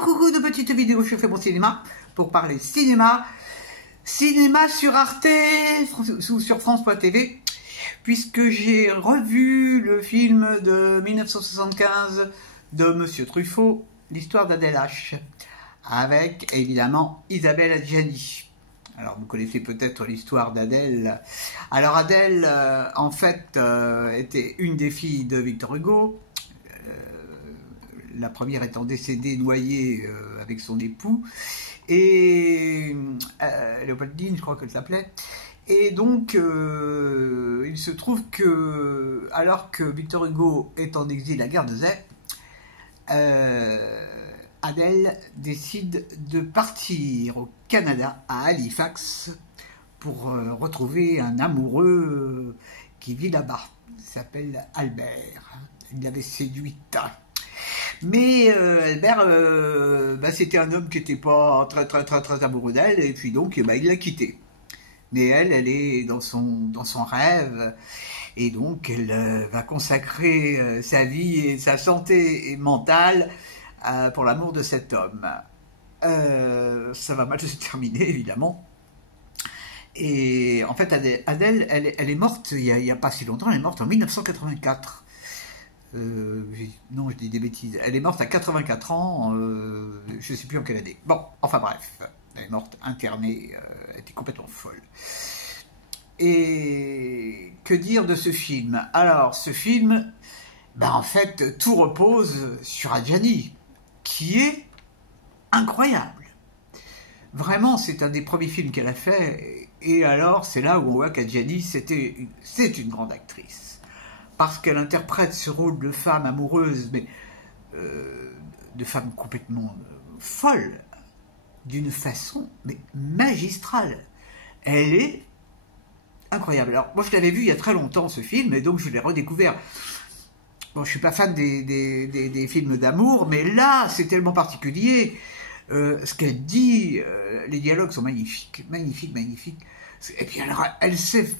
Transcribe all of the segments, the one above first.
coucou de petites vidéos, je fais mon cinéma pour parler cinéma. Cinéma sur Arte ou sur France.tv, puisque j'ai revu le film de 1975 de Monsieur Truffaut, l'histoire d'Adèle H, avec évidemment Isabelle Adjani. Alors vous connaissez peut-être l'histoire d'Adèle. Alors Adèle, en fait, était une des filles de Victor Hugo. La première étant décédée noyée avec son époux, et Léopoldine, je crois qu'elle s'appelait. Et donc, il se trouve que, alors que Victor Hugo est en exil à Guernesey, Adèle décide de partir au Canada, à Halifax, pour retrouver un amoureux qui vit là-bas. Il s'appelle Albert. Il l'avait séduite. Mais Albert, c'était un homme qui n'était pas très amoureux d'elle, et puis donc il l'a quittée. Mais elle est dans son rêve, et donc elle va consacrer sa vie et sa santé mentale pour l'amour de cet homme. Ça va mal se terminer, évidemment. Et en fait, Adèle, elle est morte il n'y a pas si longtemps, elle est morte en 1984. Non, je dis des bêtises. Elle est morte à 84 ans, je ne sais plus en quelle année. Bon, enfin bref, elle est morte internée, elle était complètement folle. Et que dire de ce film? Alors, ce film, en fait, tout repose sur Adjani, qui est incroyable. Vraiment, c'est un des premiers films qu'elle a fait, et alors, c'est là où on voit qu'Adjani, c'est une grande actrice. Parce qu'elle interprète ce rôle de femme amoureuse, mais de femme complètement folle, d'une façon magistrale. Elle est incroyable. Alors, moi, je l'avais vu il y a très longtemps, ce film, et donc je l'ai redécouvert. Bon, je suis pas fan des films d'amour, mais là, c'est tellement particulier. Ce qu'elle dit, les dialogues sont magnifiques, magnifiques. Et puis, alors, elle sait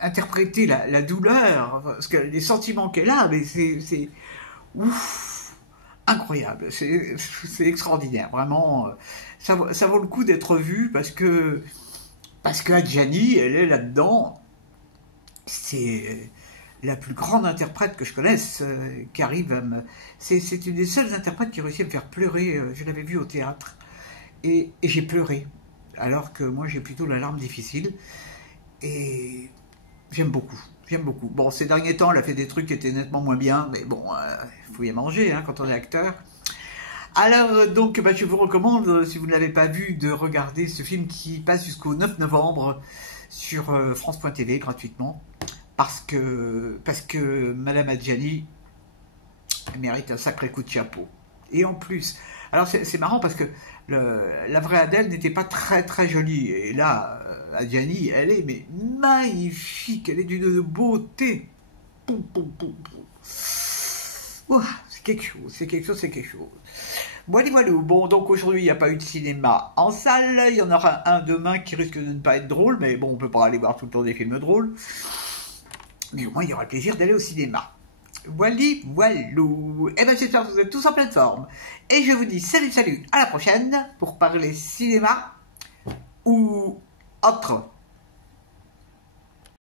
interpréter la douleur, parce que les sentiments qu'elle a, mais c'est ouf, incroyable, c'est extraordinaire, vraiment, ça vaut le coup d'être vu, parce que Adjani, elle est là-dedans, c'est la plus grande interprète que je connaisse, qui arrive à me... C'est une des seules interprètes qui réussit à me faire pleurer, je l'avais vue au théâtre, et j'ai pleuré, alors que moi j'ai plutôt la larme difficile, et... J'aime beaucoup. Bon, ces derniers temps, elle a fait des trucs qui étaient nettement moins bien, mais bon, il faut y manger hein, quand on est acteur. Alors, donc, je vous recommande, si vous ne l'avez pas vu, de regarder ce film qui passe jusqu'au 9 novembre sur France.tv gratuitement, parce que Madame Adjani mérite un sacré coup de chapeau. Et en plus, alors c'est marrant parce que la vraie Adèle n'était pas très jolie, et là, Adjani, elle est magnifique, elle est d'une beauté. C'est quelque chose. Voilà. Bon, donc aujourd'hui, il n'y a pas eu de cinéma en salle, il y en aura un demain qui risque de ne pas être drôle, mais bon, on ne peut pas aller voir tout le temps des films drôles. Mais au moins, il y aura le plaisir d'aller au cinéma. Voilou. Et j'espère que vous êtes tous en pleine forme. Et je vous dis salut, à la prochaine pour parler cinéma ou autre.